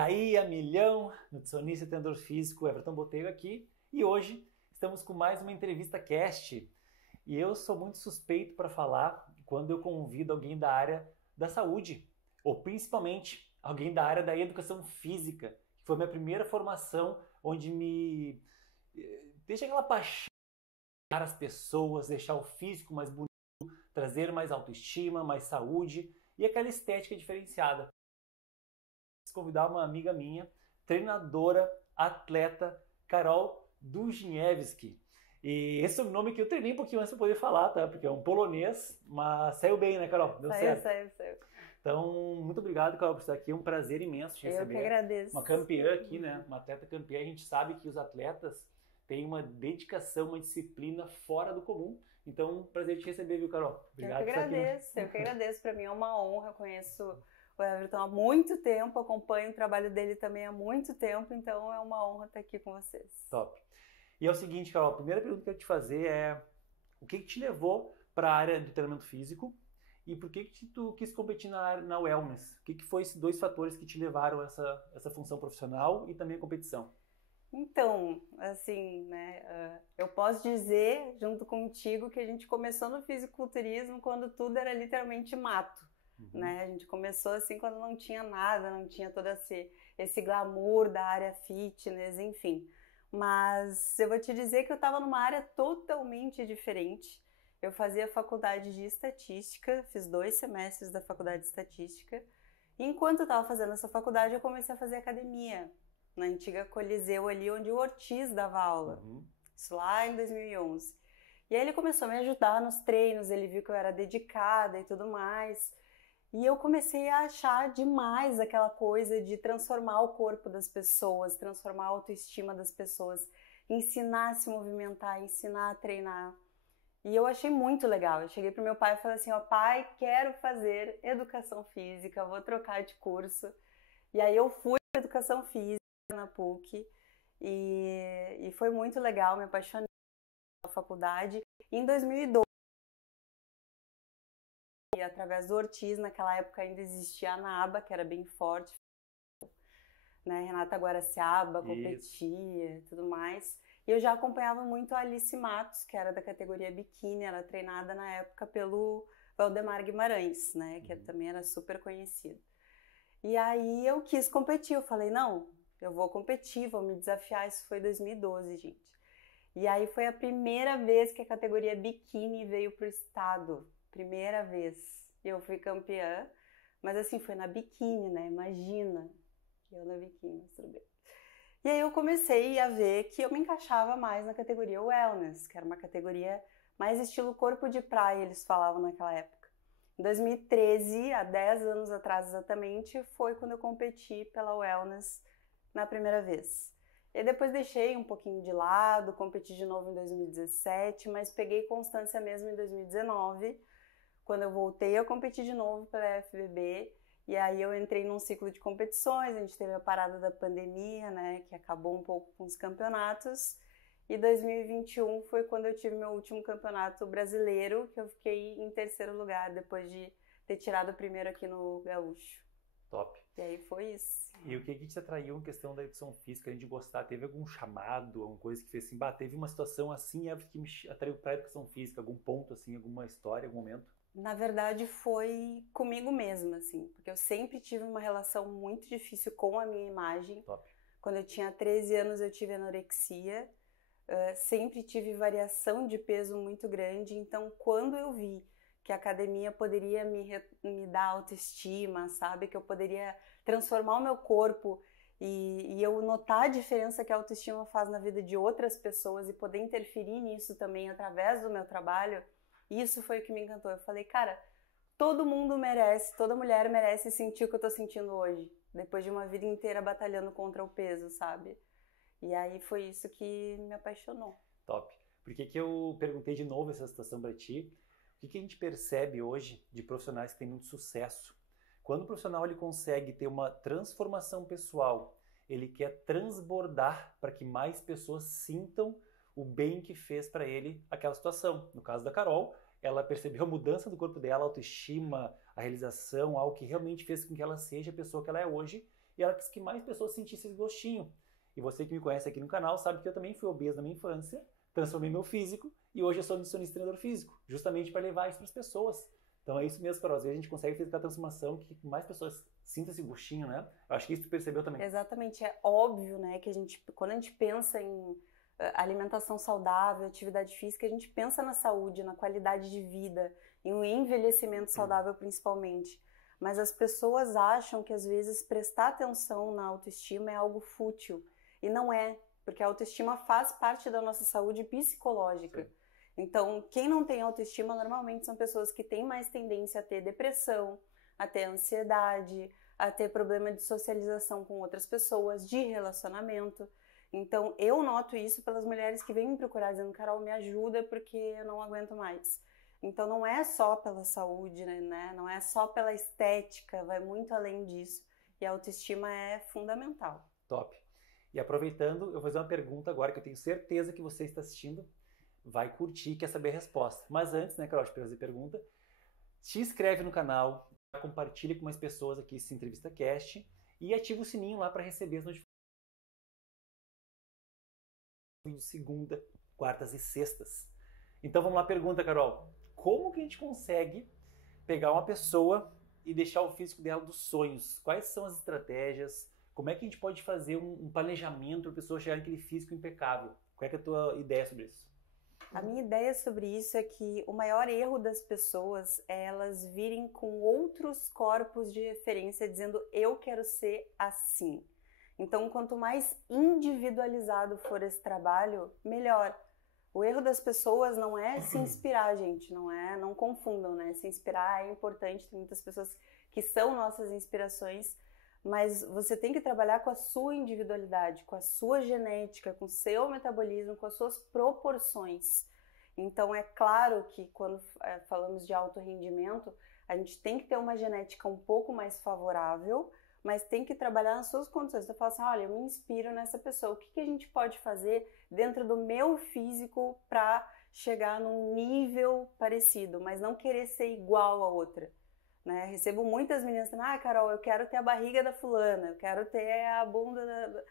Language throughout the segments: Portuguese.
aí, a milhão, nutricionista e treinador físico Everton Botego aqui, e hoje estamos com mais uma entrevista cast. E eu sou muito suspeito para falar quando eu convido alguém da área da saúde, ou principalmente alguém da área da educação física, que foi a minha primeira formação, onde me deixa aquela paixão para as pessoas, deixar o físico mais bonito, trazer mais autoestima, mais saúde e aquela estética diferenciada. Convidar uma amiga minha, treinadora, atleta, Karol Dujniewski. E esse é o nome que eu treinei um pouquinho antes para poder falar, tá? Porque é um polonês, mas saiu bem, né, Karol? Deu certo. Saiu. Então, muito obrigado, Karol, por estar aqui. É um prazer imenso te receber. Eu que agradeço. Uma campeã aqui, né? Uma atleta campeã. A gente sabe que os atletas têm uma dedicação, uma disciplina fora do comum. Então, prazer te receber, viu, Karol? Obrigado. Eu que agradeço. Para mim é uma honra. Eu conheço o Everton há muito tempo, acompanho o trabalho dele também há muito tempo, então é uma honra estar aqui com vocês. Top. E é o seguinte, Karol, a primeira pergunta que eu quero te fazer é o que te levou para a área do treinamento físico e por que tu quis competir na wellness? O que foi esses dois fatores que te levaram a essa função profissional e também a competição? Então, assim, né, eu posso dizer, junto contigo, que a gente começou no fisiculturismo quando tudo era literalmente mato. Né? A gente começou assim quando não tinha nada, não tinha todo esse glamour da área fitness, enfim. Mas eu vou te dizer que eu estava numa área totalmente diferente. Eu fazia faculdade de estatística, fiz 2 semestres da faculdade de estatística. E enquanto eu estava fazendo essa faculdade, eu comecei a fazer academia, na antiga Coliseu ali, onde o Ortiz dava aula. Isso lá em 2011. E aí ele começou a me ajudar nos treinos, ele viu que eu era dedicada e tudo mais. E eu comecei a achar demais aquela coisa de transformar o corpo das pessoas, transformar a autoestima das pessoas, ensinar a se movimentar, ensinar a treinar. E eu achei muito legal. Eu cheguei pro meu pai e falei assim, ó, pai, quero fazer educação física, vou trocar de curso. E aí eu fui para educação física na PUC e foi muito legal, me apaixonei pela faculdade. E em 2012, através do Ortiz, naquela época ainda existia a NABA, que era bem forte, né? Renata Guaraciaba competia e tudo mais. E eu já acompanhava muito a Alice Matos, que era da categoria biquíni, era treinada na época pelo Valdemar Guimarães, né? Que também era super conhecido. E aí eu quis competir, eu falei, não, eu vou competir, vou me desafiar. Isso foi 2012, gente. E aí foi a primeira vez que a categoria biquíni veio pro estado. Primeira vez. Eu fui campeã, mas assim, foi na biquíni, né? Imagina. Eu na biquíni, mas tudo bem. E aí eu comecei a ver que eu me encaixava mais na categoria wellness, que era uma categoria mais estilo corpo de praia, eles falavam naquela época. Em 2013, há 10 anos atrás exatamente, foi quando eu competi pela wellness na primeira vez. E depois deixei um pouquinho de lado, competi de novo em 2017, mas peguei constância mesmo em 2019, quando eu voltei a competir de novo pela FBB, e aí eu entrei num ciclo de competições, a gente teve a parada da pandemia, né, que acabou um pouco com os campeonatos, e 2021 foi quando eu tive meu último campeonato brasileiro, que eu fiquei em 3º lugar, depois de ter tirado o primeiro aqui no Gaúcho. Top. E aí foi isso. E o que te atraiu em questão da educação física, a gente gostar? Teve algum chamado, alguma coisa que fez assim, teve uma situação assim, que me atraiu para a educação física, algum ponto assim, alguma história, algum momento? Na verdade foi comigo mesma, assim, porque eu sempre tive uma relação muito difícil com a minha imagem. Top. Quando eu tinha 13 anos eu tive anorexia, sempre tive variação de peso muito grande, então quando eu vi que a academia poderia me dar autoestima, sabe, que eu poderia transformar o meu corpo e eu notar a diferença que a autoestima faz na vida de outras pessoas e poder interferir nisso também através do meu trabalho, isso foi o que me encantou. Eu falei, cara, todo mundo merece, toda mulher merece sentir o que eu tô sentindo hoje, depois de uma vida inteira batalhando contra o peso, sabe? E aí foi isso que me apaixonou. Top. Por que eu perguntei de novo essa situação para ti? O que a gente percebe hoje de profissionais que têm muito sucesso? Quando o profissional ele consegue ter uma transformação pessoal, ele quer transbordar para que mais pessoas sintam o bem que fez para ele aquela situação. No caso da Karol, ela percebeu a mudança do corpo dela, a autoestima, a realização, algo que realmente fez com que ela seja a pessoa que ela é hoje. e ela quis que mais pessoas sentissem esse gostinho. E você que me conhece aqui no canal sabe que eu também fui obeso na minha infância, transformei meu físico e hoje eu sou nutricionista e treinador físico, justamente para levar isso para as pessoas. Então é isso mesmo, Carol. Às vezes a gente consegue fazer a transformação que mais pessoas sintam esse gostinho, né? Eu acho que isso tu percebeu também. Exatamente. É óbvio, né, que quando a gente pensa em alimentação saudável, atividade física, a gente pensa na saúde, na qualidade de vida, em um envelhecimento saudável principalmente. Mas as pessoas acham que às vezes prestar atenção na autoestima é algo fútil. E não é, porque a autoestima faz parte da nossa saúde psicológica. Sim. Então, quem não tem autoestima normalmente são pessoas que têm mais tendência a ter depressão, a ter ansiedade, a ter problema de socialização com outras pessoas, de relacionamento. Então, eu noto isso pelas mulheres que vêm me procurar dizendo, Carol, me ajuda porque eu não aguento mais. Então, não é só pela saúde, né? Não é só pela estética, vai muito além disso. E a autoestima é fundamental. Top. E aproveitando, eu vou fazer uma pergunta agora que eu tenho certeza que você está assistindo vai curtir e quer saber a resposta. Mas antes, né, Carol, de fazer a pergunta, se inscreve no canal, compartilha com mais pessoas aqui esse Entrevista Cast e ativa o sininho lá para receber as notificações de segunda, quartas e sextas. Então vamos lá, pergunta, Carol. Como que a gente consegue pegar uma pessoa e deixar o físico dela dos sonhos? Quais são as estratégias? Como é que a gente pode fazer um planejamento para a pessoa chegar naquele físico impecável? Qual é que é a tua ideia sobre isso? A minha ideia sobre isso é que o maior erro das pessoas é elas virem com outros corpos de referência dizendo eu quero ser assim. Então, quanto mais individualizado for esse trabalho, melhor. O erro das pessoas não é se inspirar, gente, não confundam, né? Se inspirar é importante, tem muitas pessoas que são nossas inspirações, mas você tem que trabalhar com a sua individualidade, com a sua genética, com o seu metabolismo, com as suas proporções. Então, é claro que quando falamos de alto rendimento, a gente tem que ter uma genética um pouco mais favorável, mas tem que trabalhar nas suas condições. Então, eu falo assim, olha, eu me inspiro nessa pessoa, o que a gente pode fazer dentro do meu físico para chegar num nível parecido, mas não querer ser igual a outra. Né? Recebo muitas meninas falando, Carol, eu quero ter a barriga da fulana, eu quero ter a bunda da...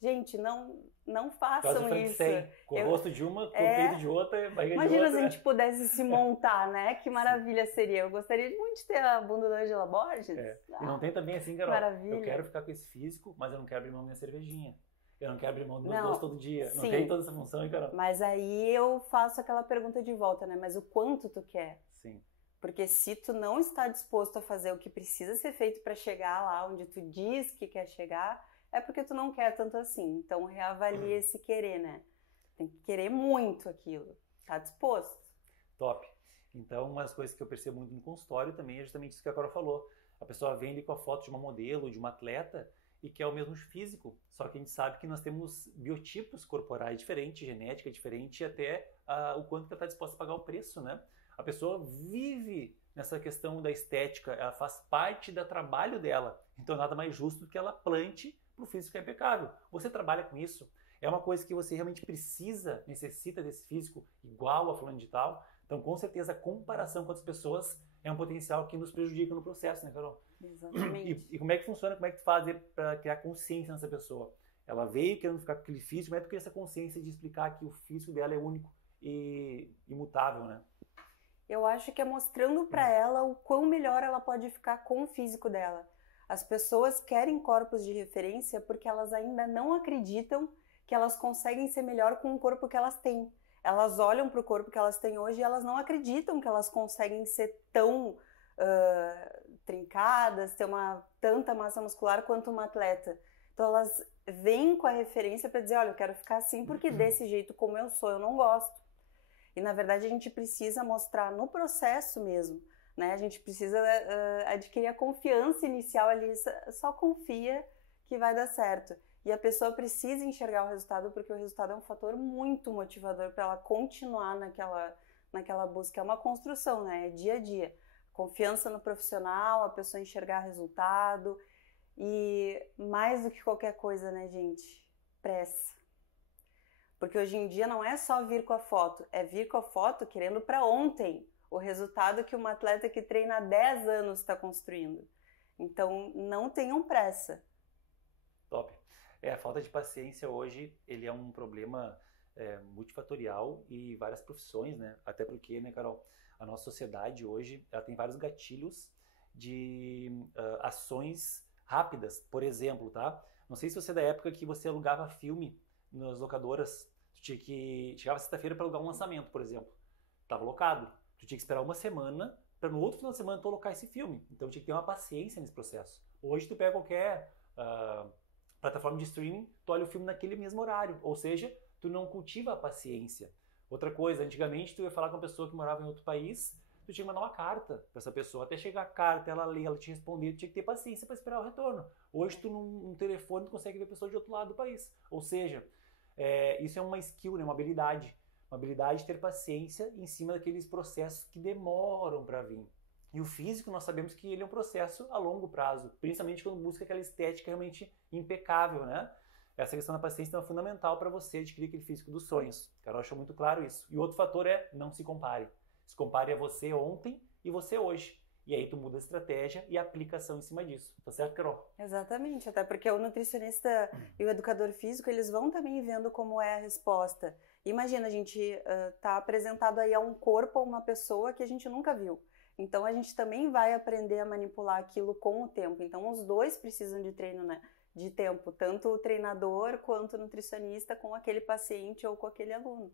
Gente, não façam isso. Com o rosto de uma, com o peito de outra, barriga de outra. Imagina se a gente pudesse se montar, né? Que maravilha seria. Eu gostaria muito de ter a bunda da Angela Borges. E não tem também assim, Carol, maravilha. Eu quero ficar com esse físico, mas eu não quero abrir mão da minha cervejinha. Eu não quero abrir mão dos meus doces todo dia. Sim, não tem toda essa função, hein, Carol? Mas aí eu faço aquela pergunta de volta, né? Mas o quanto tu quer? Sim. Porque se tu não está disposto a fazer o que precisa ser feito para chegar lá onde tu diz que quer chegar, é porque tu não quer tanto assim. Então reavalia esse querer, né? Tem que querer muito aquilo. Tá disposto? Top. Então, uma das coisas que eu percebo muito no consultório também é justamente isso que a Carol falou. A pessoa vem ali com a foto de uma modelo, de uma atleta, e quer o mesmo físico. Só que a gente sabe que nós temos biotipos corporais diferentes, genética diferente, e até o quanto que ela está disposta a pagar o preço, né? A pessoa vive nessa questão da estética, ela faz parte do trabalho dela. Então, nada mais justo do que ela plante para o físico que é impecável. Você trabalha com isso, é uma coisa que você realmente precisa, necessita desse físico igual a fulano de tal. Então, com certeza, a comparação com outras pessoas é um potencial que nos prejudica no processo, né, Carol? Exatamente. E como é que funciona, como é que tu faz para criar consciência nessa pessoa? Ela veio querendo ficar com aquele físico, mas é porque essa consciência de explicar que o físico dela é único e imutável, né? Eu acho que é mostrando para ela o quão melhor ela pode ficar com o físico dela. As pessoas querem corpos de referência porque elas ainda não acreditam que elas conseguem ser melhor com o corpo que elas têm. Elas olham para o corpo que elas têm hoje e elas não acreditam que elas conseguem ser tão trincadas, ter tanta massa muscular quanto uma atleta. Então elas vêm com a referência para dizer, olha, eu quero ficar assim porque desse jeito como eu sou, eu não gosto. E, na verdade, a gente precisa mostrar no processo mesmo, né? A gente precisa adquirir a confiança inicial ali, só confia que vai dar certo. E a pessoa precisa enxergar o resultado, porque o resultado é um fator muito motivador para ela continuar naquela busca. É uma construção, né? É dia a dia. Confiança no profissional, a pessoa enxergar resultado e, mais do que qualquer coisa, né, gente? Pressa. Porque hoje em dia não é só vir com a foto, é vir com a foto querendo para ontem o resultado que uma atleta que treina há 10 anos está construindo. Então, não tenham pressa. Top. A falta de paciência hoje, ele é um problema multifatorial e várias profissões, né? Até porque, né, Carol, a nossa sociedade hoje, ela tem vários gatilhos de ações rápidas. Por exemplo, tá? Não sei se você é da época que você alugava filme nas locadoras. Tu tinha que... Chegava sexta-feira para alugar um lançamento, por exemplo. Tava locado. Tu tinha que esperar uma semana para no outro final de semana tu alocar esse filme. Então tinha que ter uma paciência nesse processo. Hoje tu pega qualquer plataforma de streaming, tu olha o filme naquele mesmo horário. Ou seja, tu não cultiva a paciência. Outra coisa, antigamente tu ia falar com uma pessoa que morava em outro país, tu tinha que mandar uma carta para essa pessoa, até chegar a carta, ela ler, ela te responder, tu tinha que ter paciência para esperar o retorno. Hoje tu num telefone tu consegue ver a pessoa de outro lado do país. Ou seja, isso é uma skill, né, uma habilidade de ter paciência em cima daqueles processos que demoram para vir. E o físico, nós sabemos que ele é um processo a longo prazo, principalmente quando busca aquela estética realmente impecável, né? Essa questão da paciência é fundamental para você adquirir aquele físico dos sonhos. Carol achou muito claro isso. E outro fator é não se compare. Se compare a você ontem e você hoje. E aí tu muda a estratégia e a aplicação em cima disso. Tá certo, Carol? Exatamente, até porque o nutricionista e o educador físico, eles vão também vendo como é a resposta. Imagina, a gente tá apresentado aí a um corpo, a uma pessoa que a gente nunca viu. Então a gente também vai aprender a manipular aquilo com o tempo. Então os dois precisam de treino, né? De tempo, tanto o treinador quanto o nutricionista com aquele paciente ou com aquele aluno.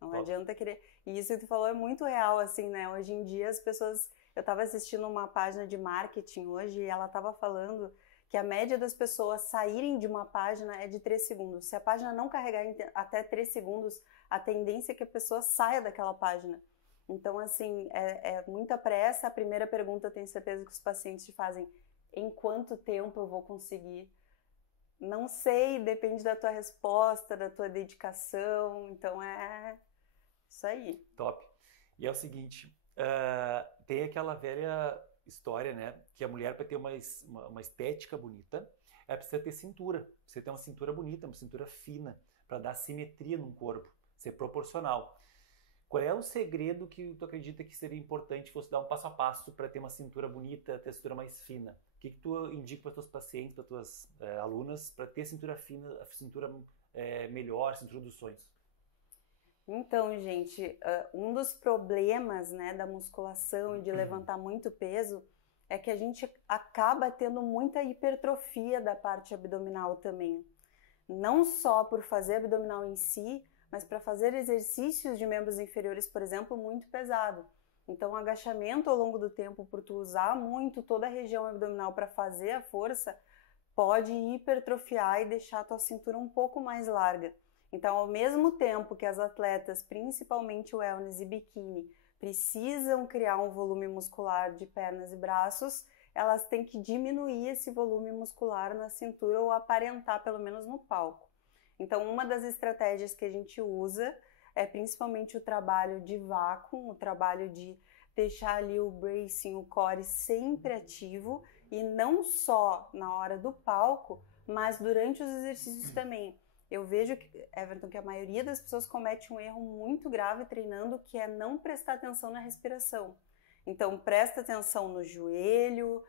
Não adianta querer... E isso que tu falou é muito real, assim, né? Hoje em dia as pessoas... Eu estava assistindo uma página de marketing hoje e ela estava falando que a média das pessoas saírem de uma página é de 3 segundos. Se a página não carregar até 3 segundos, a tendência é que a pessoa saia daquela página. Então, assim, é muita pressa. A primeira pergunta, eu tenho certeza que os pacientes te fazem: em quanto tempo eu vou conseguir? Não sei, depende da tua resposta, da tua dedicação. Então, é isso aí. Top. E é o seguinte, tem aquela velha história, né, que a mulher, para ter uma estética bonita, ela precisa ter cintura. Precisa ter uma cintura bonita, uma cintura fina, para dar simetria no corpo, ser proporcional. Qual é o segredo que tu acredita que seria importante fosse dar um passo a passo para ter uma cintura bonita, ter a cintura mais fina? O que tu indica para os teus pacientes, para as tuas alunas, para ter cintura fina, a cintura melhor, cintura dos sonhos? Então, gente, um dos problemas, né, da musculação e de levantar muito peso é que a gente acaba tendo muita hipertrofia da parte abdominal também. Não só por fazer abdominal em si, mas para fazer exercícios de membros inferiores, por exemplo, muito pesado. Então, o agachamento ao longo do tempo, por tu usar muito toda a região abdominal para fazer a força, pode hipertrofiar e deixar a tua cintura um pouco mais larga. Então, ao mesmo tempo que as atletas, principalmente o wellness e biquíni, precisam criar um volume muscular de pernas e braços, elas têm que diminuir esse volume muscular na cintura ou aparentar, pelo menos no palco. Então, uma das estratégias que a gente usa é principalmente o trabalho de vácuo, o trabalho de deixar ali o bracing, o core sempre ativo, e não só na hora do palco, mas durante os exercícios também. Eu vejo, Everton, que a maioria das pessoas comete um erro muito grave treinando, que é não prestar atenção na respiração. Então, presta atenção no joelho,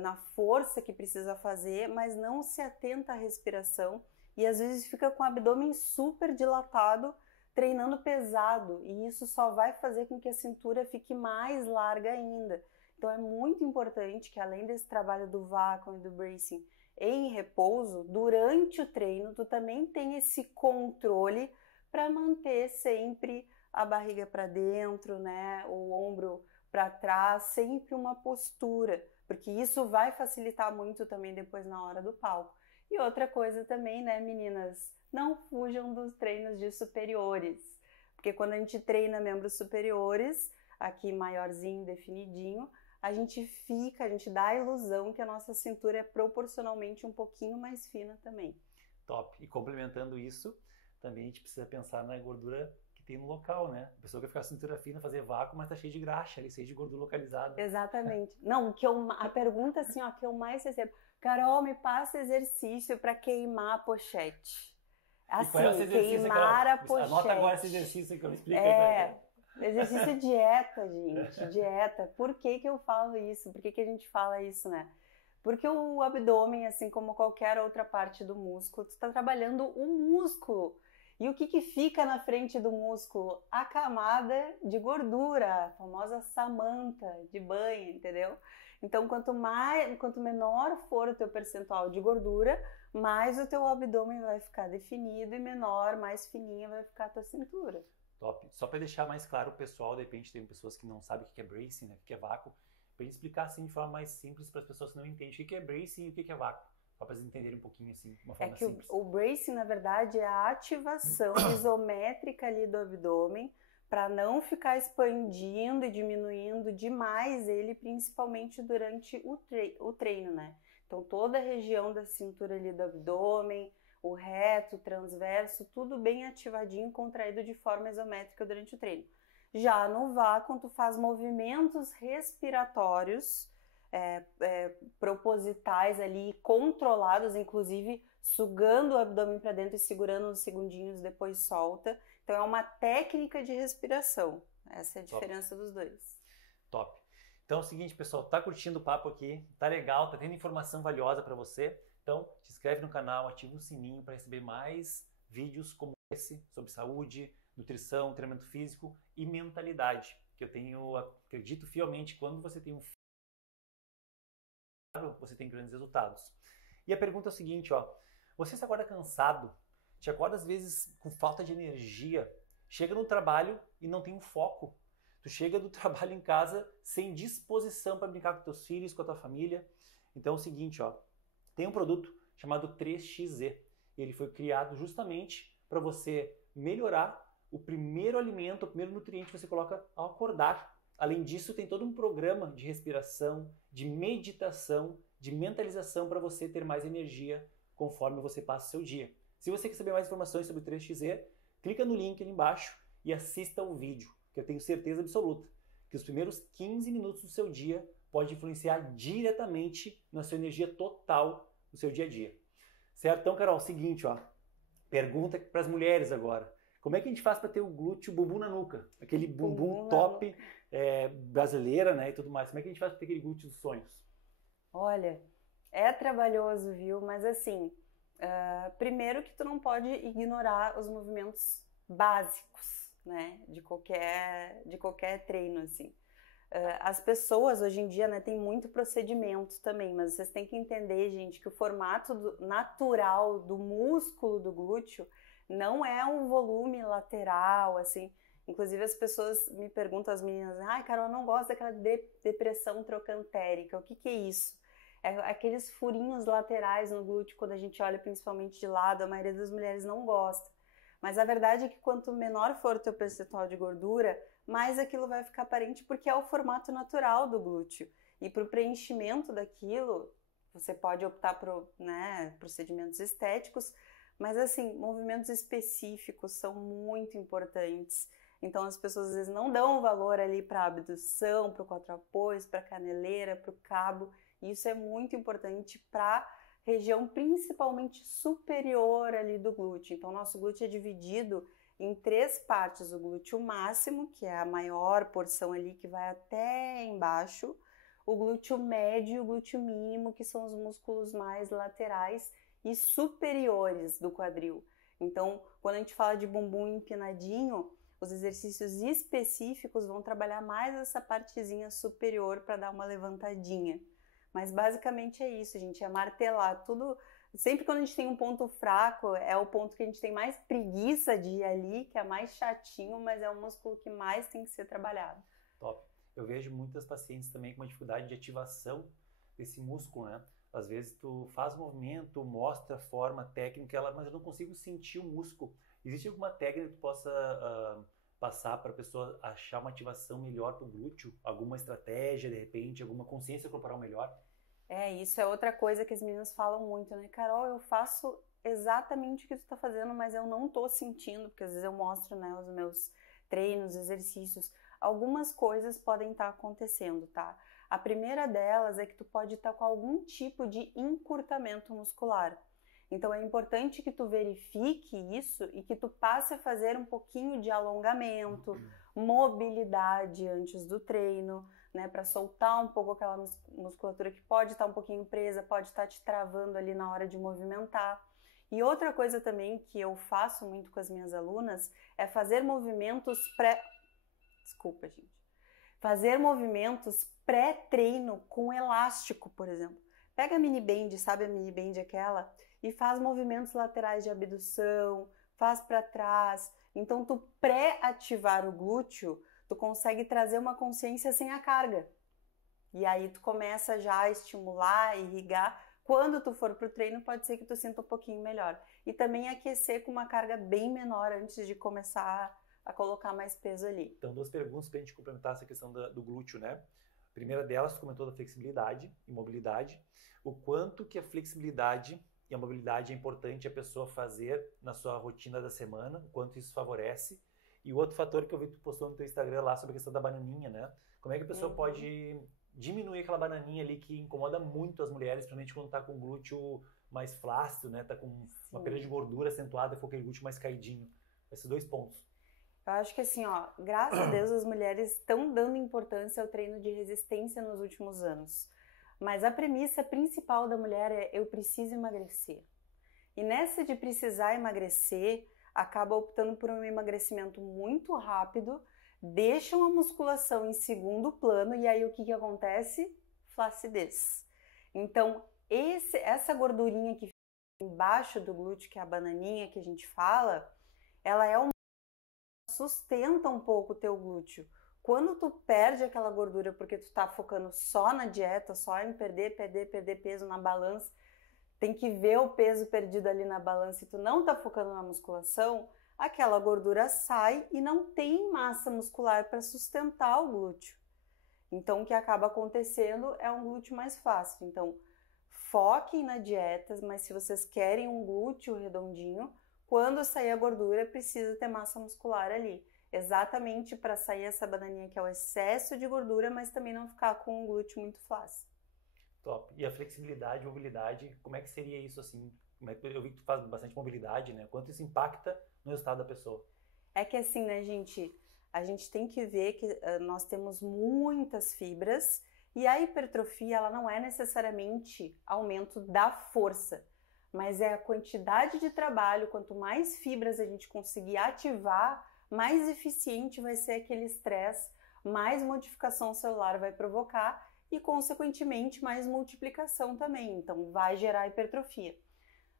na força que precisa fazer, mas não se atenta à respiração. E às vezes fica com o abdômen super dilatado, treinando pesado. E isso só vai fazer com que a cintura fique mais larga ainda. Então, é muito importante que, além desse trabalho do vácuo e do bracing, em repouso, durante o treino, tu também tem esse controle para manter sempre a barriga para dentro, né? O ombro para trás, sempre uma postura, porque isso vai facilitar muito também depois na hora do palco. E outra coisa também, né, meninas? Não fujam dos treinos de superiores, porque quando a gente treina membros superiores, aqui maiorzinho, definidinho, a gente dá a ilusão que a nossa cintura é proporcionalmente um pouquinho mais fina também. Top. E complementando isso, também a gente precisa pensar na gordura que tem no local, né? A pessoa quer ficar com a cintura fina, fazer vácuo, mas tá cheio de graxa ali, cheio de gordura localizada. Exatamente. Não, a pergunta assim, ó, que eu mais recebo: Carol, me passa exercício para queimar a pochete. Assim, queimar a pochete. Anota agora esse exercício que eu explico aí. Exercício dieta, gente, dieta. Por que eu falo isso? Por que a gente fala isso, né? Porque o abdômen, assim como qualquer outra parte do músculo, tu está trabalhando o músculo. E o que fica na frente do músculo? A camada de gordura, a famosa samanta de banha, entendeu? Então, quanto menor for o teu percentual de gordura, mais o teu abdômen vai ficar definido e menor, mais fininha vai ficar a tua cintura. Top. Só para deixar mais claro o pessoal, de repente tem pessoas que não sabem o que é bracing, né? O que é vácuo, para explicar assim de forma mais simples para as pessoas que não entendem o que é bracing e o que é vácuo. Só para eles entenderem um pouquinho assim, de uma forma simples. O bracing, na verdade, é a ativação isométrica ali do abdômen para não ficar expandindo e diminuindo demais ele, principalmente durante o treino, né? Então, toda a região da cintura ali do abdômen, o reto, o transverso, tudo bem ativadinho, contraído de forma isométrica durante o treino. Já no vácuo, quando tu faz movimentos respiratórios, propositais ali, controlados, inclusive sugando o abdômen para dentro e segurando uns segundinhos, depois solta. Então é uma técnica de respiração. Essa é a diferença dos dois. Top. Então é o seguinte, pessoal, tá curtindo o papo aqui, tá legal, tá tendo informação valiosa para você? Então se inscreve no canal, ativa o sininho para receber mais vídeos como esse sobre saúde, nutrição, treinamento físico e mentalidade, que eu acredito fielmente, quando você tem um filho, você tem grandes resultados. E a pergunta é o seguinte, ó, você se acorda cansado, te acorda às vezes com falta de energia, chega no trabalho e não tem um foco, tu chega do trabalho em casa sem disposição para brincar com teus filhos, com a tua família. Então é o seguinte, ó, tem um produto chamado 3XZ, ele foi criado justamente para você melhorar o primeiro alimento, o primeiro nutriente que você coloca ao acordar. Além disso, tem todo um programa de respiração, de meditação, de mentalização para você ter mais energia conforme você passa o seu dia. Se você quer saber mais informações sobre o 3XZ, clica no link ali embaixo e assista o vídeo, que eu tenho certeza absoluta que os primeiros 15 minutos do seu dia pode influenciar diretamente na sua energia total no seu dia a dia. Certo? Então, Carol, seguinte, ó, pergunta para as mulheres agora. Como é que a gente faz para ter o glúteo bumbum na nuca? Aquele bumbum top brasileira, né, e tudo mais. Como é que a gente faz para ter aquele glúteo dos sonhos? Olha, é trabalhoso, viu? Mas assim, primeiro que tu não pode ignorar os movimentos básicos, né, de qualquer treino, assim. As pessoas hoje em dia, né, tem muito procedimento também, mas vocês têm que entender, gente, que o formato natural do músculo do glúteo não é um volume lateral, assim. Inclusive as pessoas me perguntam, as meninas, Carol, eu não gosto daquela depressão trocantérica, o que é isso? É aqueles furinhos laterais no glúteo, quando a gente olha principalmente de lado, a maioria das mulheres não gosta. Mas a verdade é que quanto menor for o teu percentual de gordura, mais aquilo vai ficar aparente, porque é o formato natural do glúteo. E para o preenchimento daquilo, você pode optar por, né, procedimentos estéticos, mas assim, movimentos específicos são muito importantes. Então as pessoas às vezes não dão valor ali para a abdução, para o quatro apoios, para a caneleira, para o cabo. E isso é muito importante para a região principalmente superior ali do glúteo. Então nosso glúteo é dividido em 3 partes: o glúteo máximo, que é a maior porção ali que vai até embaixo, o glúteo médio e o glúteo mínimo, que são os músculos mais laterais e superiores do quadril. Então, quando a gente fala de bumbum empinadinho, os exercícios específicos vão trabalhar mais essa partezinha superior para dar uma levantadinha. Mas basicamente é isso, gente, é martelar tudo. Sempre quando a gente tem um ponto fraco, é o ponto que a gente tem mais preguiça de ir ali, que é mais chatinho, mas é o músculo que mais tem que ser trabalhado. Top. Eu vejo muitas pacientes também com uma dificuldade de ativação desse músculo, né? Às vezes tu faz o movimento, mostra a forma, técnica, mas eu não consigo sentir o músculo. Existe alguma técnica que tu possa passar para a pessoa achar uma ativação melhor para o glúteo? Alguma estratégia, de repente, alguma consciência corporal melhor? Isso é outra coisa que as meninas falam muito, né? Carol, eu faço exatamente o que tu tá fazendo, mas eu não tô sentindo, porque às vezes eu mostro, né, os meus treinos, exercícios. Algumas coisas podem estar acontecendo, tá? A primeira delas é que tu pode estar com algum tipo de encurtamento muscular. Então é importante que tu verifique isso e que tu passe a fazer um pouquinho de alongamento, mobilidade antes do treino, né, para soltar um pouco aquela musculatura que pode estar um pouquinho presa, pode estar te travando ali na hora de movimentar. E outra coisa também que eu faço muito com as minhas alunas é fazer movimentos Desculpa, gente. Fazer movimentos pré-treino com elástico, por exemplo. Pega a mini band, sabe a mini band aquela? E faz movimentos laterais de abdução, faz para trás. Então, tu pré-ativar o glúteo, tu consegue trazer uma consciência sem a carga. E aí tu começa já a estimular, irrigar. Quando tu for pro treino, pode ser que tu sinta um pouquinho melhor. E também aquecer com uma carga bem menor antes de começar a colocar mais peso ali. Então, 2 perguntas para a gente complementar essa questão do glúteo, né? A primeira delas, tu comentou da flexibilidade e mobilidade. O quanto que a flexibilidade e a mobilidade é importante a pessoa fazer na sua rotina da semana, o quanto isso favorece. E o outro fator que eu vi que tu postou no teu Instagram lá sobre a questão da bananinha, né? Como é que a pessoa pode diminuir aquela bananinha ali que incomoda muito as mulheres, principalmente quando tá com o glúteo mais flácido, né? Tá com uma perda de gordura acentuada, com aquele glúteo mais caidinho. Esses 2 pontos. Eu acho que assim, ó, graças a Deus as mulheres estão dando importância ao treino de resistência nos últimos anos. Mas a premissa principal da mulher é: eu preciso emagrecer. E nessa de precisar emagrecer, acaba optando por um emagrecimento muito rápido, deixa uma musculação em segundo plano e aí o que acontece? Flacidez. Então, essa gordurinha que fica embaixo do glúteo, que é a bananinha que a gente fala, ela é sustenta um pouco o teu glúteo. Quando tu perde aquela gordura porque tu tá focando só na dieta, só em perder peso na balança, tem que ver o peso perdido ali na balança e tu não tá focando na musculação, aquela gordura sai e não tem massa muscular para sustentar o glúteo. Então o que acaba acontecendo é um glúteo mais flácido. Então foquem na dieta, mas se vocês querem um glúteo redondinho, quando sair a gordura, precisa ter massa muscular ali. Exatamente para sair essa bananinha que é o excesso de gordura, mas também não ficar com um glúteo muito flácido. Top. E a flexibilidade, mobilidade, como é que seria isso assim? Eu vi que tu faz bastante mobilidade, né? Quanto isso impacta no resultado da pessoa? É que assim, né, gente? A gente tem que ver que nós temos muitas fibras e a hipertrofia, ela não é necessariamente aumento da força, mas é a quantidade de trabalho. Quanto mais fibras a gente conseguir ativar, mais eficiente vai ser aquele estresse, mais modificação celular vai provocar e, consequentemente, mais multiplicação também. Então, vai gerar hipertrofia.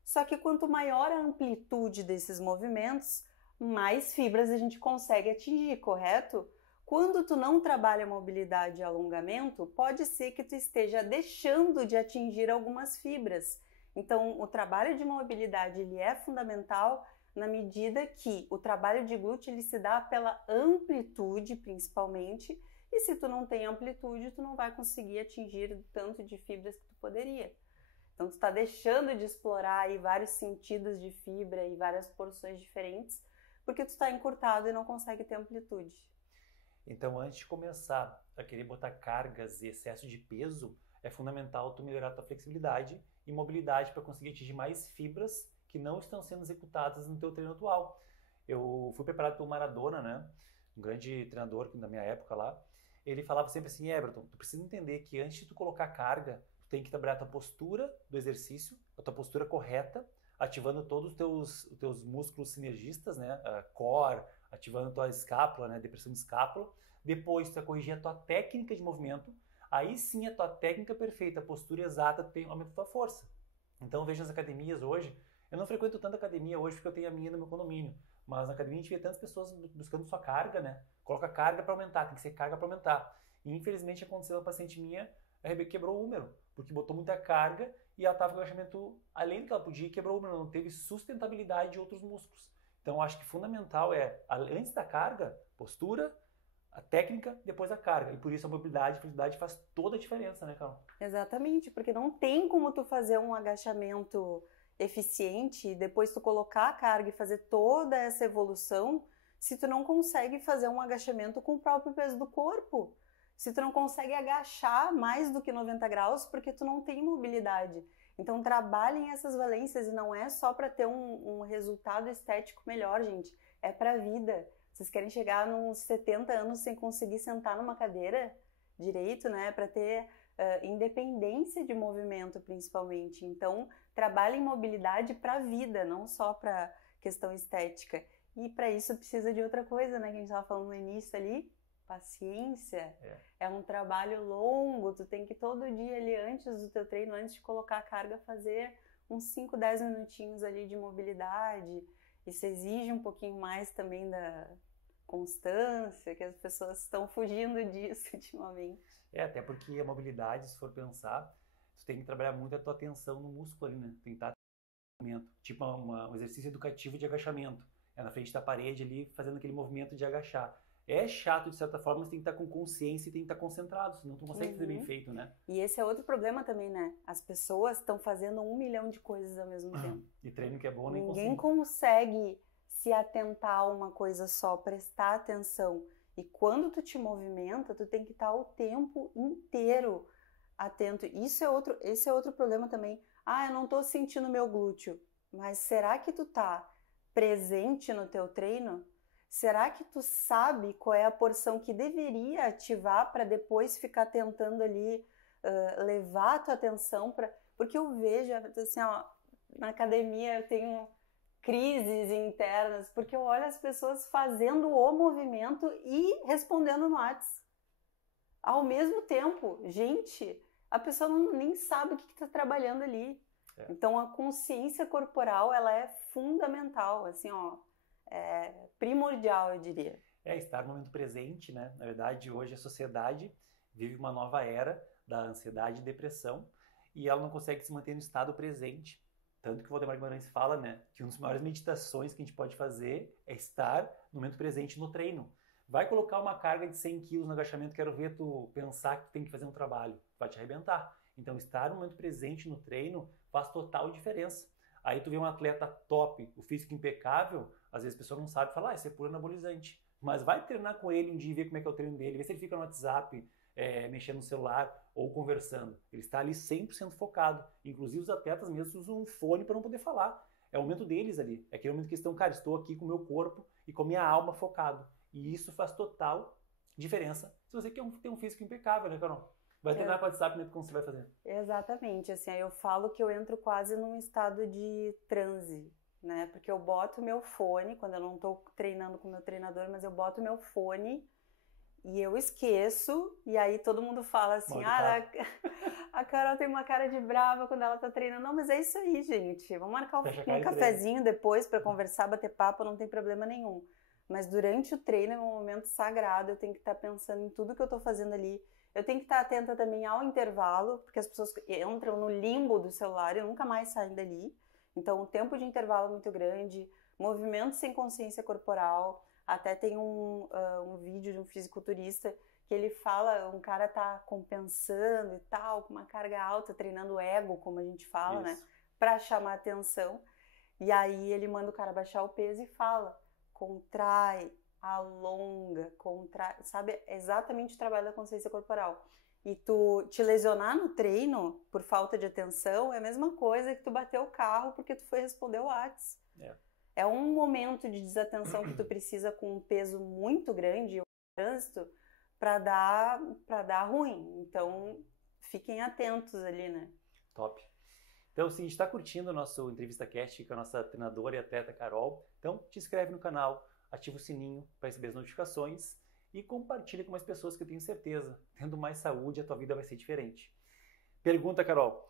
Só que quanto maior a amplitude desses movimentos, mais fibras a gente consegue atingir, correto? Quando tu não trabalha mobilidade e alongamento, pode ser que tu esteja deixando de atingir algumas fibras. Então, o trabalho de mobilidade ele é fundamental na medida que o trabalho de glúteo ele se dá pela amplitude, principalmente, e se tu não tem amplitude, tu não vai conseguir atingir o tanto de fibras que tu poderia. Então, tu está deixando de explorar aí vários sentidos de fibra e várias porções diferentes, porque tu está encurtado e não consegue ter amplitude. Então, antes de começar a querer botar cargas e excesso de peso, é fundamental tu melhorar a tua flexibilidade e mobilidade para conseguir atingir mais fibras que não estão sendo executadas no teu treino atual. Eu fui preparado pelo Maradona, né? Um grande treinador da minha época lá. Ele falava sempre assim: Everton, tu precisa entender que antes de tu colocar carga, tu tem que trabalhar a tua postura do exercício, a tua postura correta, ativando todos os teus músculos sinergistas, né? A core, ativando a tua escápula, né? Depressão de escápula. Depois tu vai corrigir a tua técnica de movimento. Aí sim a tua técnica perfeita, a postura exata, tem aumento da tua força. Então veja as academias hoje. Eu não frequento tanta academia hoje porque eu tenho a minha no meu condomínio. Mas na academia a gente vê tantas pessoas buscando sua carga, né? Coloca carga para aumentar, tem que ser carga para aumentar. E infelizmente aconteceu uma paciente minha, a Rebeca quebrou o húmero, porque botou muita carga e ela estava com agachamento além do que ela podia e quebrou o húmero, não teve sustentabilidade de outros músculos. Então eu acho que fundamental é, antes da carga, postura, a técnica, depois a carga. E por isso a mobilidade e a flexibilidade faz toda a diferença, né, Carol? Exatamente, porque não tem como tu fazer um agachamento eficiente e depois tu colocar a carga e fazer toda essa evolução se tu não consegue fazer um agachamento com o próprio peso do corpo. Se tu não consegue agachar mais do que 90 graus porque tu não tem mobilidade. Então trabalhem essas valências e não é só para ter um resultado estético melhor, gente. É para a vida. Vocês querem chegar nos 70 anos sem conseguir sentar numa cadeira? direito, né, para ter independência de movimento, principalmente. Então, trabalha em mobilidade para a vida, não só para questão estética. E para isso precisa de outra coisa, né, que a gente estava falando no início ali, paciência. É um trabalho longo, tu tem que todo dia ali, antes do teu treino, antes de colocar a carga, fazer uns 5, 10 minutinhos ali de mobilidade. Isso exige um pouquinho mais também da constância, que as pessoas estão fugindo disso ultimamente. Até porque a mobilidade, se for pensar, tu tem que trabalhar muito a tua atenção no músculo ali, né? Tentar tipo um exercício educativo de agachamento. É na frente da parede ali, fazendo aquele movimento de agachar. É chato de certa forma, mas tem que estar com consciência e tem que estar concentrado, senão tu não consegue fazer bem feito, né? E esse é outro problema também, né? As pessoas estão fazendo 1 milhão de coisas ao mesmo tempo. E treino que é bom, nem Ninguém consegue se atentar a uma coisa só, prestar atenção. E quando tu te movimenta, tu tem que estar o tempo inteiro atento. Esse é outro problema também. Eu não tô sentindo meu glúteo. Mas será que tu tá presente no teu treino? Será que tu sabe qual é a porção que deveria ativar para depois ficar tentando ali levar a tua atenção para... Porque eu vejo, assim, ó, na academia eu tenho crises internas, porque eu olho as pessoas fazendo o movimento e respondendo no WhatsApp. Ao mesmo tempo, gente, a pessoa nem sabe o que está trabalhando ali. Então, a consciência corporal, ela é fundamental, assim, ó, é primordial, eu diria. Estar no momento presente, né? Na verdade, hoje a sociedade vive uma nova era da ansiedade e depressão e ela não consegue se manter no estado presente. Tanto que o Valdemar Guimarães fala, né, que uma das maiores meditações que a gente pode fazer é estar no momento presente no treino. Vai colocar uma carga de 100 quilos no agachamento, quero ver tu pensar que tem que fazer um trabalho. Vai te arrebentar. Então, estar no momento presente no treino faz total diferença. Aí tu vê um atleta top, o físico impecável, às vezes a pessoa não sabe falar, isso é puro anabolizante. Mas vai treinar com ele um dia e ver como é que é o treino dele, ver se ele fica no WhatsApp, mexendo no celular ou conversando. Ele está ali 100% focado. Inclusive os atletas mesmo usam um fone para não poder falar. É o momento deles ali. É aquele momento que estão, cara, estou aqui com o meu corpo e com a minha alma focado. E isso faz total diferença se você quer ter um físico impecável, né, Carol? Vai treinar com o WhatsApp, né? Como você vai fazer? Exatamente. Assim, eu falo que eu entro quase num estado de transe, né? Porque eu boto meu fone, quando eu não estou treinando com o meu treinador, mas eu boto meu fone e eu esqueço, e aí todo mundo fala assim, a Carol tem uma cara de brava quando ela tá treinando. Não, mas é isso aí, gente. Vamos marcar um cafezinho depois para conversar, bater papo, não tem problema nenhum. Mas durante o treino é um momento sagrado, eu tenho que estar pensando em tudo que eu tô fazendo ali. Eu tenho que estar atenta também ao intervalo, porque as pessoas entram no limbo do celular e nunca mais saem dali. Então, o tempo de intervalo é muito grande, movimento sem consciência corporal. Até tem um vídeo de um fisiculturista que ele fala, um cara tá compensando e tal, com uma carga alta, treinando o ego, como a gente fala, né? Pra chamar atenção. E aí ele manda o cara baixar o peso e fala, contrai, alonga, contrai, sabe? É exatamente o trabalho da consciência corporal. E tu te lesionar no treino por falta de atenção é a mesma coisa que tu bater o carro porque tu foi responder o WhatsApp. É um momento de desatenção que tu precisa com um peso muito grande, o trânsito, para dar ruim. Então, fiquem atentos ali, né? Top. Então, se a gente está curtindo o nosso Entrevista Cast com a nossa treinadora e atleta Carol, então te inscreve no canal, ativa o sininho para receber as notificações e compartilha com mais pessoas que eu tenho certeza, tendo mais saúde, a tua vida vai ser diferente. Pergunta, Carol,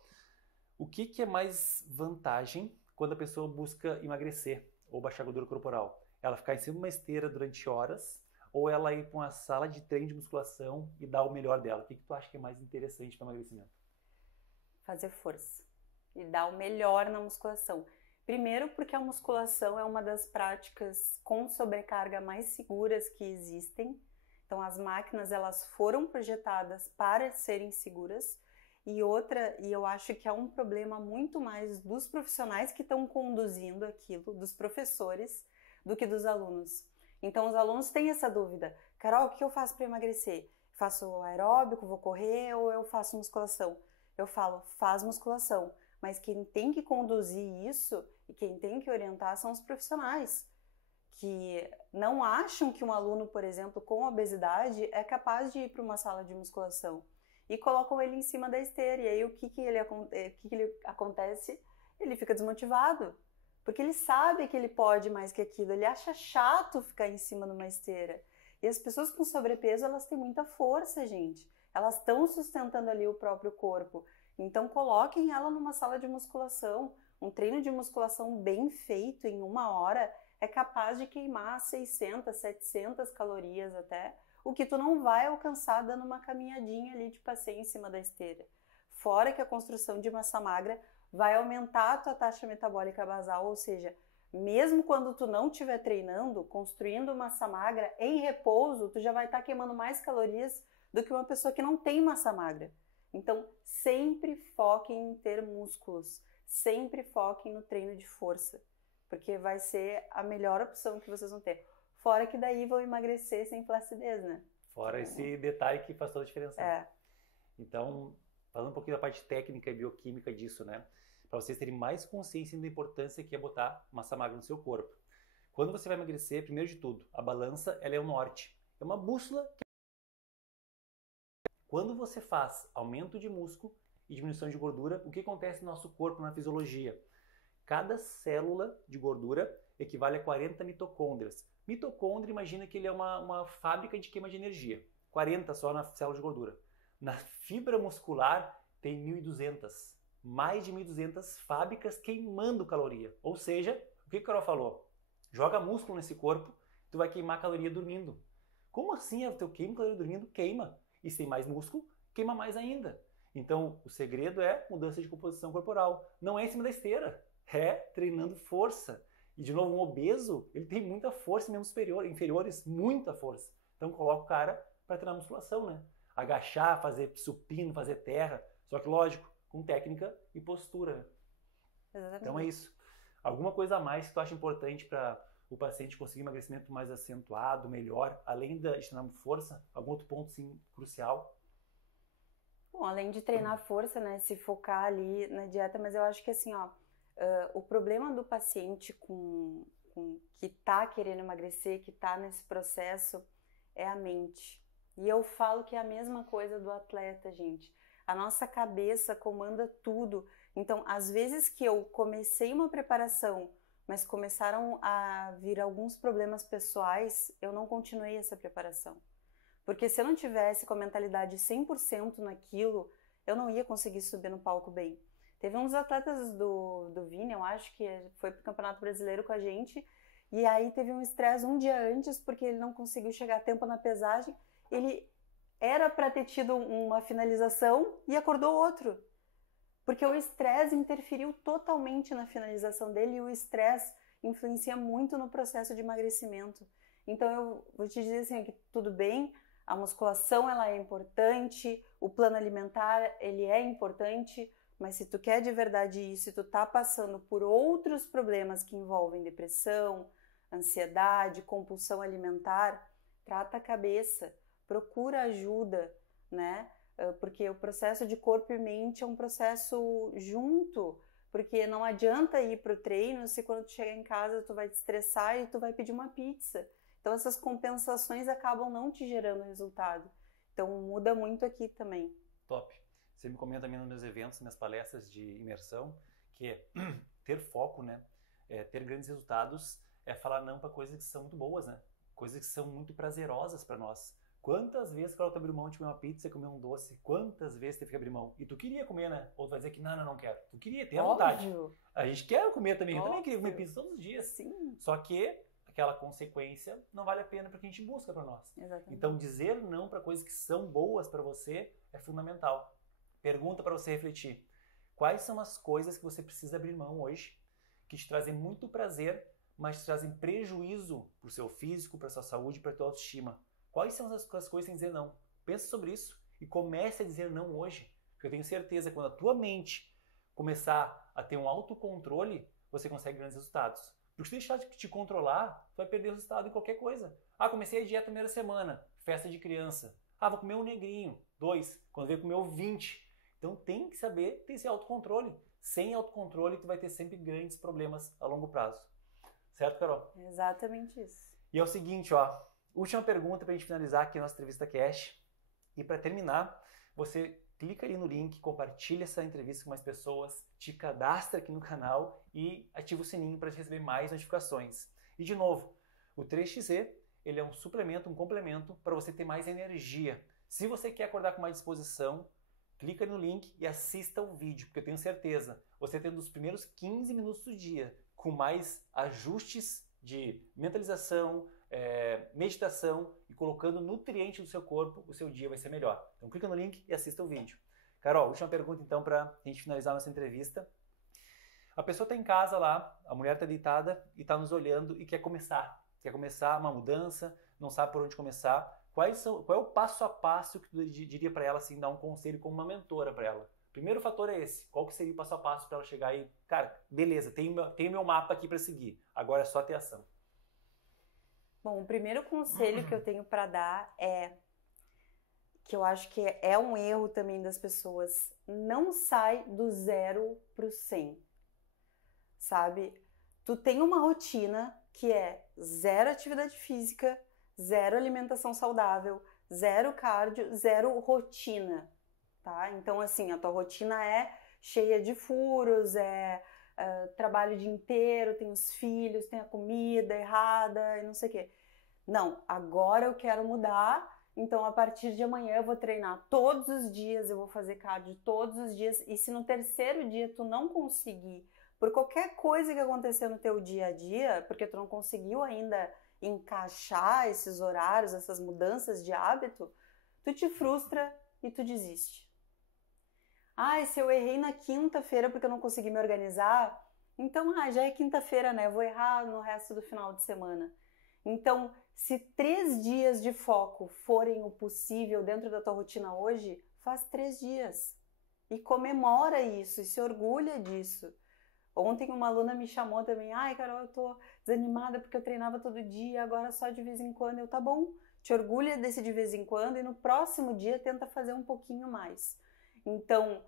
o que é mais vantagem quando a pessoa busca emagrecer ou baixar gordura corporal? Ela ficar em cima de uma esteira durante horas ou ela ir para uma sala de treino de musculação e dar o melhor dela? O que tu acha que é mais interessante para emagrecimento? Fazer força e dar o melhor na musculação. Primeiro porque a musculação é uma das práticas com sobrecarga mais seguras que existem. Então as máquinas elas foram projetadas para serem seguras. E outra, e eu acho que é um problema muito mais dos profissionais que estão conduzindo aquilo, dos professores, do que dos alunos. Então os alunos têm essa dúvida. Carol, o que eu faço para emagrecer? Faço aeróbico, vou correr ou eu faço musculação? Eu falo, faz musculação. Mas quem tem que conduzir isso e quem tem que orientar são os profissionais, que não acham que um aluno, por exemplo, com obesidade é capaz de ir para uma sala de musculação e colocam ele em cima da esteira. E aí o que ele acontece? Ele fica desmotivado, porque ele sabe que ele pode mais que aquilo, ele acha chato ficar em cima de uma esteira. E as pessoas com sobrepeso, elas têm muita força, gente. Elas estão sustentando ali o próprio corpo. Então coloquem ela numa sala de musculação. Um treino de musculação bem feito em 1 hora é capaz de queimar 600, 700 calorias até, o que tu não vai alcançar dando uma caminhadinha ali de passeio em cima da esteira. Fora que a construção de massa magra vai aumentar a tua taxa metabólica basal, ou seja, mesmo quando tu não estiver treinando, construindo massa magra em repouso, tu já vai estar queimando mais calorias do que uma pessoa que não tem massa magra. Então, sempre foquem em ter músculos, sempre foquem no treino de força, porque vai ser a melhor opção que vocês vão ter. Fora que daí vão emagrecer sem flacidez, né? Fora esse detalhe que faz toda a diferença. Né? Então, falando um pouquinho da parte técnica e bioquímica disso, né? Para vocês terem mais consciência da importância que é botar massa magra no seu corpo. Quando você vai emagrecer, primeiro de tudo, a balança ela é o norte. É uma bússola. Quando você faz aumento de músculo e diminuição de gordura, o que acontece no nosso corpo, na fisiologia? Cada célula de gordura equivale a 40 mitocôndrias. Mitocôndria, imagina que ele é uma fábrica de queima de energia. 40 só na célula de gordura. Na fibra muscular tem 1.200. Mais de 1.200 fábricas queimando caloria. Ou seja, o que o Carol falou? Joga músculo nesse corpo, tu vai queimar caloria dormindo. Como assim? O teu queima caloria dormindo? Queima. E sem mais músculo, queima mais ainda. Então, o segredo é mudança de composição corporal. Não é em cima da esteira, é treinando força. E, de novo, um obeso, ele tem muita força em membros inferiores, muita força. Então, coloca o cara para treinar musculação, né? Agachar, fazer supino, fazer terra. Só que, lógico, com técnica e postura. Né? Exatamente. Então, é isso. Alguma coisa a mais que tu acha importante para o paciente conseguir emagrecimento mais acentuado, melhor, além de treinar força? Algum outro ponto, sim, crucial? Bom, além de treinar força, né, se focar ali na dieta, mas eu acho que assim, ó, o problema do paciente que tá querendo emagrecer, que tá nesse processo, é a mente. E eu falo que é a mesma coisa do atleta, gente. A nossa cabeça comanda tudo. Então, às vezes que eu comecei uma preparação, mas começaram a vir alguns problemas pessoais, eu não continuei essa preparação. Porque se eu não tivesse com a mentalidade 100% naquilo, eu não ia conseguir subir no palco bem. Teve uns atletas do Vini, eu acho que foi pro Campeonato Brasileiro com a gente, e aí teve um estresse um dia antes, porque ele não conseguiu chegar a tempo na pesagem. Ele era para ter tido uma finalização e acordou outro. Porque o estresse interferiu totalmente na finalização dele e o estresse influencia muito no processo de emagrecimento. Então eu vou te dizer assim, que tudo bem, a musculação ela é importante, o plano alimentar ele é importante, mas se tu quer de verdade isso, se tu tá passando por outros problemas que envolvem depressão, ansiedade, compulsão alimentar, trata a cabeça, procura ajuda, né? Porque o processo de corpo e mente é um processo junto, porque não adianta ir pro treino se quando tu chegar em casa tu vai te estressar e tu vai pedir uma pizza. Então essas compensações acabam não te gerando resultado. Então muda muito aqui também. Top. Você me comenta também nos meus eventos, nas palestras de imersão, que é ter foco, né? Ter grandes resultados é falar não para coisas que são muito boas, né? Coisas que são muito prazerosas para nós. Quantas vezes, Carol, tu abriu mão de comer uma pizza, comer um doce? Quantas vezes teve que abrir mão? E tu queria comer, né? Ou tu vai dizer que não quero. Tu queria, tem a vontade. A gente quer comer também. Eu também queria comer pizza todos os dias. Sim. Só que aquela consequência não vale a pena para o que a gente busca para nós. Exatamente. Então, dizer não para coisas que são boas para você é fundamental. Pergunta para você refletir. Quais são as coisas que você precisa abrir mão hoje que te trazem muito prazer, mas te trazem prejuízo para o seu físico, para a sua saúde, para a tua autoestima? Quais são as coisas sem dizer não? Pensa sobre isso e comece a dizer não hoje. Porque eu tenho certeza que quando a tua mente começar a ter um autocontrole, você consegue grandes resultados. Porque se deixar de te controlar, tu vai perder o resultado em qualquer coisa. Ah, comecei a dieta na primeira semana, festa de criança. Ah, vou comer um negrinho, 2, quando veio comer o 20. Então tem que saber ter esse autocontrole. Sem autocontrole, tu vai ter sempre grandes problemas a longo prazo. Certo, Carol? Exatamente isso. E é o seguinte, ó, última pergunta pra gente finalizar aqui a nossa entrevista cash. E para terminar, você clica ali no link, compartilha essa entrevista com mais pessoas, te cadastra aqui no canal e ativa o sininho para receber mais notificações. E de novo, o 3XZ, ele é um suplemento, um complemento para você ter mais energia. Se você quer acordar com mais disposição, clica no link e assista o vídeo, porque eu tenho certeza, você tendo os primeiros 15 minutos do dia com mais ajustes de mentalização, meditação e colocando nutriente no seu corpo, o seu dia vai ser melhor. Então clica no link e assista o vídeo. Carol, última pergunta então para a gente finalizar a nossa entrevista. A pessoa está em casa lá, a mulher está deitada e está nos olhando e quer começar uma mudança, não sabe por onde começar. Qual é o passo a passo que tu diria para ela, assim, dar um conselho como uma mentora para ela? Primeiro fator é esse. Qual que seria o passo a passo para ela chegar e, cara, beleza, tenho meu mapa aqui para seguir. Agora é só ter ação. Bom, o primeiro conselho que eu tenho para dar é que eu acho que é um erro também das pessoas. Não sai do 0 pro 100, sabe? Tu tem uma rotina que é 0 atividade física, 0 alimentação saudável, 0 cardio, 0 rotina, tá? Então, assim, a tua rotina é cheia de furos, trabalho o dia inteiro, tem os filhos, tem a comida errada e não sei o quê. Não, agora eu quero mudar, então a partir de amanhã eu vou treinar todos os dias, eu vou fazer cardio todos os dias, e se no terceiro dia tu não conseguir, por qualquer coisa que acontecer no teu dia a dia, porque tu não conseguiu ainda encaixar esses horários, essas mudanças de hábito, tu te frustra e tu desiste. Se eu errei na quinta-feira porque eu não consegui me organizar, então já é quinta-feira, né? Eu vou errar no resto do final de semana. Então, se 3 dias de foco forem o possível dentro da tua rotina hoje, faz 3 dias. E comemora isso, e se orgulha disso. Ontem uma aluna me chamou também, Carol, eu tô desanimada porque eu treinava todo dia, agora só de vez em quando. Tá bom, te orgulha desse de vez em quando e no próximo dia tenta fazer um pouquinho mais. Então,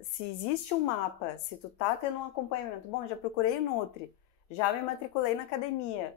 se existe um mapa, se tu tá tendo um acompanhamento, bom, já procurei o Nutri, já me matriculei na academia,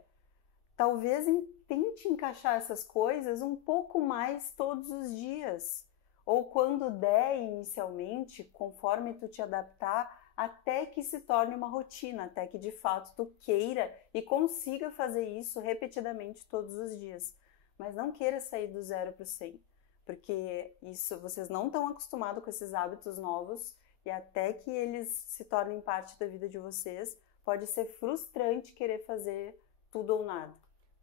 talvez tente encaixar essas coisas um pouco mais todos os dias. Ou quando der inicialmente, conforme tu te adaptar, até que se torne uma rotina, até que de fato tu queira e consiga fazer isso repetidamente todos os dias. Mas não queira sair do 0 para o 100, porque isso, vocês não estão acostumados com esses hábitos novos e até que eles se tornem parte da vida de vocês, pode ser frustrante querer fazer tudo ou nada.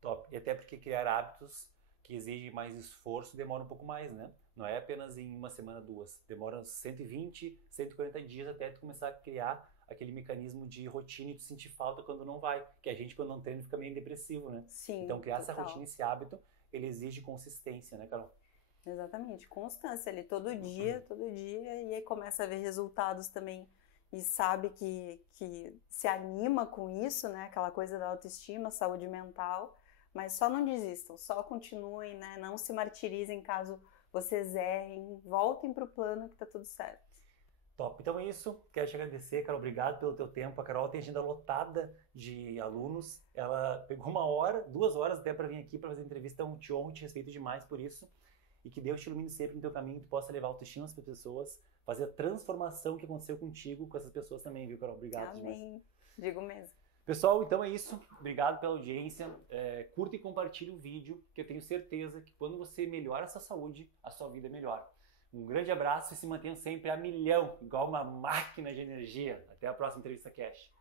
Top. E até porque criar hábitos que exigem mais esforço demora um pouco mais, né? Não é apenas em uma semana, 2. Demora 120, 140 dias até tu começar a criar aquele mecanismo de rotina e tu sentir falta quando não vai. Que a gente, quando não treina, fica meio depressivo, né? Sim, então, criar total. essa rotina, esse hábito, ele exige consistência, né, Carol? Exatamente. Constância ali, todo dia, e aí começa a ver resultados também e sabe que se anima com isso, né? Aquela coisa da autoestima, saúde mental. Mas só não desistam, só continuem, né? Não se martirizem caso vocês errem, voltem para o plano que tá tudo certo. Top. Então é isso. Quero te agradecer, Carol. Obrigado pelo teu tempo. A Carol tem agenda lotada de alunos. Ela pegou 1 hora, 2 horas até para vir aqui para fazer entrevista. Então te honro, te respeito demais por isso. E que Deus te ilumine sempre no teu caminho, que tu possa levar autoestima para as pessoas, fazer a transformação que aconteceu contigo com essas pessoas também, viu, Carol? Obrigado demais. Amém. Digo mesmo. Pessoal, então é isso. Obrigado pela audiência. Curta e compartilhe o vídeo, que eu tenho certeza que quando você melhora a sua saúde, a sua vida melhora. Um grande abraço e se mantenha sempre a milhão, igual uma máquina de energia. Até a próxima entrevista Cash.